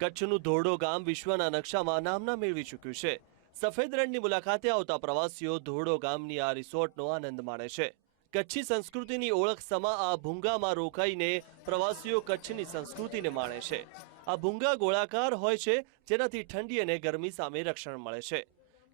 કચ્છનું ધોરડો ગામ વિશ્વના નકશામાં નામના મેળવી ચૂક્યું છે. સફેદ રણની મુલાકાતે આવતા પ્રવાસીઓ ધોરડો ગામની આ રિસોર્ટનો આનંદ માણે છે. કચ્છી સંસ્કૃતિની ઓળખ સમા આ ભૂંગામાં રોકાઈને પ્રવાસીઓ કચ્છની સંસ્કૃતિને માણે છે. આ ભૂંગા ગોળાકાર હોય છે, જેનાથી ઠંડી અને ગરમી સામે રક્ષણ મળે છે.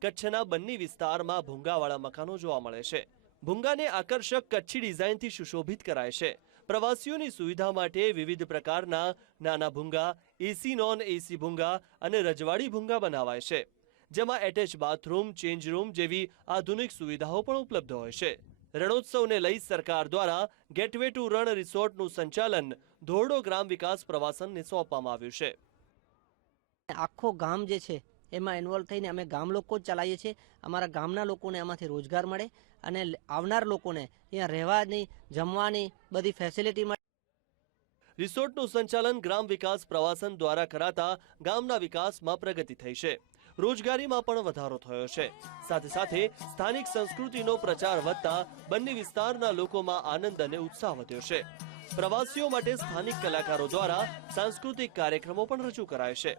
કચ્છના બંને વિસ્તારમાં ભૂંગાવાળા મકાનો જોવા મળે છે. ભૂંગાને આકર્ષક કચ્છી ડિઝાઇનથી સુશોભિત કરાય છે. પ્રવાસીઓની સુવિધા માટે વિવિધ પ્રકારના નાના ભૂંગા એસી નોન એસી ભૂંગા અને રજવાડી ભૂંગા બનાવાય છે. જેમાં એટેચ બાથરૂમ ચેન્જ રૂમ જેવી આધુનિક સુવિધાઓ પણ ઉપલબ્ધ હોય છે. રણોત્સવને લઈ સરકાર દ્વારા ગેટવે ટુ રણ રિસોર્ટનું સંચાલન ધોરડો ગ્રામ વિકાસ પ્રવાસનને સોંપવામાં આવ્યું છે. આખો ગામ જે છે એમાં ઇન્વોલ્વ થઈને અમે ગામ લોકો જ ચલાવીએ છીએ. અમારા ગામના લોકોને આમાંથી રોજગાર મળે અને આવનાર લોકોને અહીંયા રહેવાની, જમવાની બધી ફેસિલિટી મળે, રિસોર્ટનું સંચાલન ગ્રામ વિકાસ પ્રવાસન દ્વારા કરાતા ગામના વિકાસમાં પ્રગતિ થઈ છે. રોજગારીમાં પણ વધારો થયો છે. સાથે સાથે સ્થાનિક સંસ્કૃતિનો પ્રચાર વધતા બંને વિસ્તારના લોકોમાં આનંદ અને ઉત્સાહ વધ્યો છે. પ્રવાસીઓ માટે સ્થાનિક કલાકારો દ્વારા સાંસ્કૃતિક કાર્યક્રમો પણ રજૂ કરાય છે.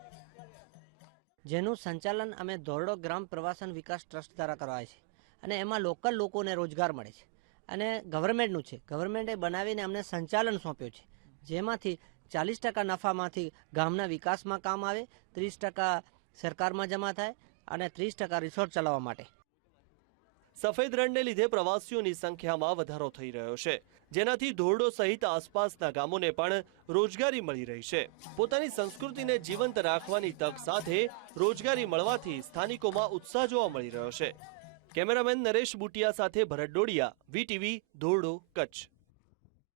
જેનું સંચાલન અમે ધોરડો ગ્રામ પ્રવાસન વિકાસ ટ્રસ્ટ દ્વારા કરાય છે. અને એમાં લોકલ લોકોને રોજગાર મળે છે. અને ગવર્મેન્ટનું છે. ગવર્મેન્ટે બનાવીને અમને સંચાલન સોંપ્યું છે. જેમાંથી ચાલીસ ટકા નફામાંથી ગામના વિકાસમાં કામ આવે, ત્રીસ ટકા સરકારમાં જમા થાય અને ત્રીસ ટકા રિસોર્ટ ચલાવવા માટે. સફેદ રણને લીધે પ્રવાસીઓની સંખ્યામાં વધારો થઈ રહ્યો છે. જેનાથી ધોરડો સહિત આસપાસના ગામોને પણ રોજગારી મળી રહી છે. પોતાની સંસ્કૃતિને જીવંત રાખવાની તક સાથે રોજગારી મળવાથી સ્થાનિકોમાં ઉત્સાહ જોવા મળી રહ્યો છે. કેમેરામેન નરેશ બુટિયા સાથે ભરત ડોડિયા વીટીવી ધોરડો, કચ્છ.